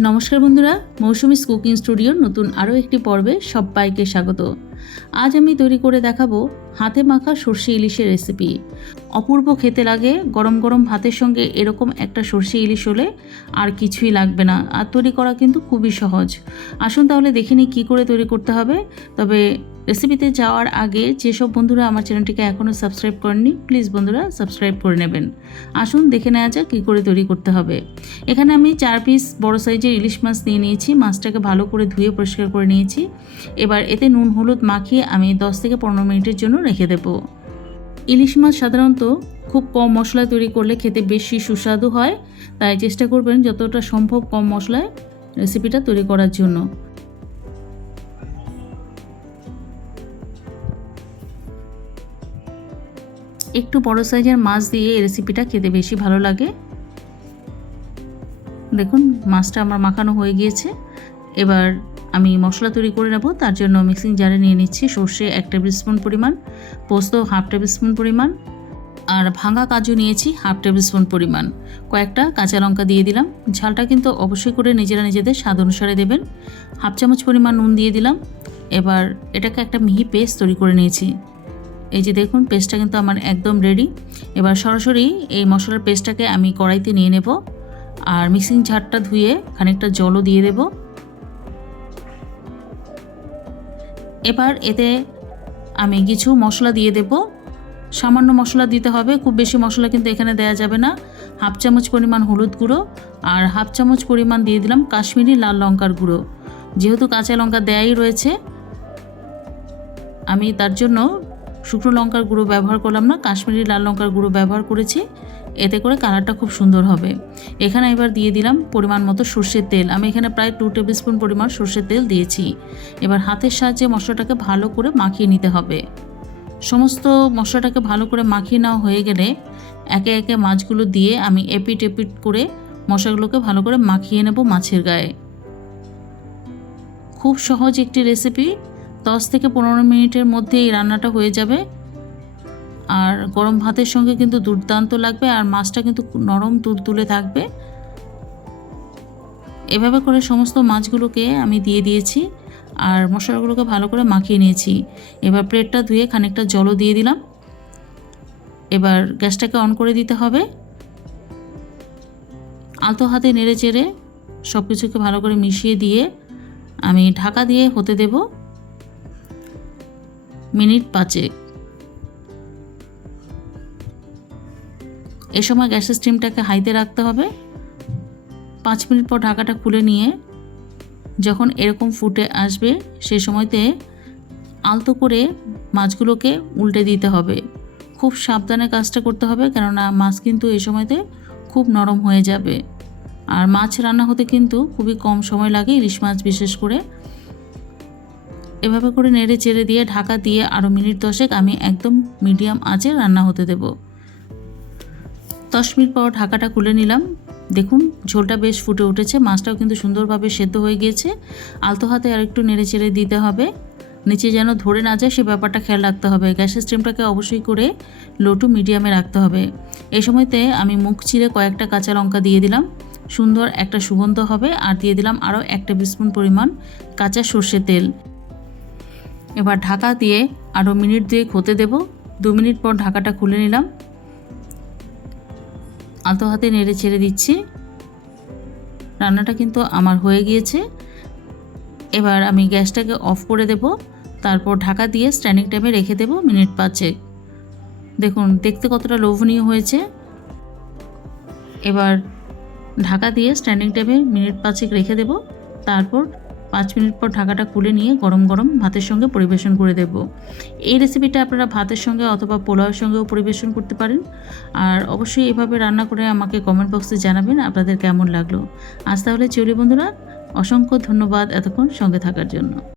নমস্কার বন্ধুরা, মৌসুমিস কুকিং স্টুডিওর নতুন আরও একটি পর্বে সবাইকে স্বাগত। আজ আমি তৈরি করে দেখাবো হাতে মাখা সর্ষে ইলিশের রেসিপি। অপূর্ব খেতে লাগে, গরম গরম ভাতের সঙ্গে এরকম একটা সর্ষে ইলিশ হলে আর কিছুই লাগবে না। আর তৈরি করা কিন্তু খুবই সহজ। আসুন তাহলে দেখে নিই কী করে তৈরি করতে হবে। তবে রেসিপিতে যাওয়ার আগে যেসব বন্ধুরা আমার চ্যানেলটিকে এখনও সাবস্ক্রাইব করেননি প্লিজ বন্ধুরা সাবস্ক্রাইব করে নেবেন। আসুন দেখে নেওয়া যাক কী করে তৈরি করতে হবে। এখানে আমি চার পিস বড় সাইজের ইলিশ মাছ নিয়ে নিয়েছি, মাছটাকে ভালো করে ধুয়ে পরিষ্কার করে নিয়েছি। এবার এতে নুন, হলুদ মাখিয়ে আমি 10 থেকে পনেরো মিনিটের জন্য রেখে দেবো। ইলিশ মাছ সাধারণত খুব কম মশলায় তৈরি করলে খেতে বেশি সুস্বাদু হয়, তাই চেষ্টা করবেন যতটা সম্ভব কম মশলায় রেসিপিটা তৈরি করার জন্য। একটু বড় সাইজের মাছ দিয়ে এই রেসিপিটা খেতে বেশি ভালো লাগে। দেখুন, মাছটা আমার মাখানো হয়ে গিয়েছে। এবার আমি মশলা তৈরি করে নেব, তার জন্য মিক্সিং জারে নিয়ে নিচ্ছি সর্ষে এক টেবিল স্পুন পরিমাণ, পোস্ত হাফ টেবিল স্পুন পরিমাণ, আর ভাঙা কাজু নিয়েছি হাফ টেবিল স্পুন পরিমাণ। কয়েকটা কাঁচা লঙ্কা দিয়ে দিলাম। ঝালটা কিন্তু অবশ্যই করে নিজেরা নিজেদের স্বাদ অনুসারে দেবেন। হাফ চামচ পরিমাণ নুন দিয়ে দিলাম। এবার এটাকে একটা মিহি পেস্ট তৈরি করে নিয়েছি। এই যে দেখুন পেস্টটা কিন্তু আমার একদম রেডি এবার সরাসরি এই মশলার পেস্টটাকে আমি কড়াইতে নিয়ে নেব আর মিক্সিং ঝাড়টা ধুয়ে খানিকটা জলও দিয়ে দেব। এবার এতে আমি কিছু মশলা দিয়ে দেব। সামান্য মশলা দিতে হবে, খুব বেশি মশলা কিন্তু এখানে দেওয়া যাবে না। হাফ চামচ পরিমাণ হলুদ গুঁড়ো আর হাফ চামচ পরিমাণ দিয়ে দিলাম কাশ্মীরি লাল লঙ্কার গুঁড়ো। যেহেতু কাঁচা লঙ্কা দেয়াই রয়েছে, আমি তার জন্য শুকনো লঙ্কার গুঁড়ো ব্যবহার করলাম না, কাশ্মীরি লাল লঙ্কার গুঁড়ো ব্যবহার করেছি। এতে করে কালারটা খুব সুন্দর হবে। এখানে এবার দিয়ে দিলাম পরিমাণ মতো সর্ষের তেল। আমি এখানে প্রায় টু টেবিল স্পুন পরিমাণ সর্ষের তেল দিয়েছি। এবার হাতের সাহায্যে মশলাটাকে ভালো করে মাখিয়ে নিতে হবে। সমস্ত মশলাটাকে ভালো করে মাখিয়ে নেওয়া হয়ে গেলে একে একে মাছগুলো দিয়ে আমি এপিট এপিট করে মশলাগুলোকে ভালো করে মাখিয়ে নেব মাছের গায়ে। খুব সহজ একটি রেসিপি দশ থেকে পনেরো মিনিটের মধ্যে এই রান্নাটা হয়ে যাবে। আর গরম ভাতের সঙ্গে কিন্তু দুর্দান্ত লাগবে আর মাছটা কিন্তু নরম তুলতুলে থাকবে। এভাবে করে সমস্ত মাছগুলোকে আমি দিয়ে দিয়েছি আর মশলাগুলোকে ভালো করে মাখিয়ে নিয়েছি। এবার প্লেটটা ধুয়ে খানিকটা জলও দিয়ে দিলাম। এবার গ্যাসটাকে অন করে দিতে হবে। আলতো হাতে নেড়ে চেড়ে সব কিছুকে ভালো করে মিশিয়ে দিয়ে আমি ঢাকা দিয়ে হতে দেব। মিনিট পাঁচেক। এ সময় গ্যাসের স্টিমটাকে হাইতে রাখতে হবে। পাঁচ মিনিট পর ঢাকাটা খুলে নিয়ে যখন এরকম ফুটে আসবে, সে সময়তে আলতো করে মাছগুলোকে উল্টে দিতে হবে। খুব সাবধানে কাজটা করতে হবে, কেননা মাছ কিন্তু এই সময়তে খুব নরম হয়ে যাবে। আর মাছ রান্না হতে কিন্তু খুবই কম সময় লাগে ইলিশ মাছ বিশেষ করে এভাবে করে নেড়ে চেড়ে দিয়ে ঢাকা দিয়ে আরও মিনিট দশেক আমি একদম মিডিয়াম আঁচে রান্না হতে দেব। দশ মিনিট পর ঢাকাটা খুলে নিলাম। দেখুন, ঝোলটা বেশ ফুটে উঠেছে। মাছটাও কিন্তু সুন্দরভাবে সেদ্ধ হয়ে গিয়েছে। আলতো হাতে আর একটু নেড়ে চেড়ে দিতে হবে। নিচে যেন ধরে না যায় সে ব্যাপারটা খেয়াল রাখতে হবে। গ্যাসের স্টিমটাকে অবশ্যই করে লো টু মিডিয়ামে রাখতে হবে। এই সময়তে আমি মুখ চিরে কয়েকটা কাঁচা লঙ্কা দিয়ে দিলাম। সুন্দর একটা সুগন্ধ হবে। আর দিয়ে দিলাম আরও এক টেবিল স্পুন পরিমাণ কাঁচা সর্ষে তেল। এবার ঢাকা দিয়ে আরও মিনিট দিয়ে হতে দেব। দু মিনিট পর ঢাকাটা খুলে নিলাম। আলতো হাতে নেড়ে ছেড়ে দিচ্ছি। রান্নাটা কিন্তু আমার হয়ে গিয়েছে। এবার আমি গ্যাসটাকে অফ করে দেব। তারপর ঢাকা দিয়ে স্ট্যান্ডিং টাইমে রেখে দেব মিনিট পাঁচেক। দেখুন, দেখতে কতটা লোভনীয় হয়েছে। এবার ঢাকা দিয়ে স্ট্যান্ডিং টাইমে মিনিট পাঁচেক রেখে দেব। তারপর পাঁচ মিনিট পর ঢাকাটা খুলে নিয়ে গরম গরম ভাতের সঙ্গে পরিবেশন করে দেব। এই রেসিপিটা আপনারা ভাতের সঙ্গে অথবা পোলাওয়ের সঙ্গেও পরিবেশন করতে পারেন। আর অবশ্যই এভাবে রান্না করে আমাকে কমেন্ট বক্সে জানাবেন আপনাদের কেমন লাগল। আজ তাহলে চলি বন্ধুরা, অসংখ্য ধন্যবাদ এতক্ষণ সঙ্গে থাকার জন্য।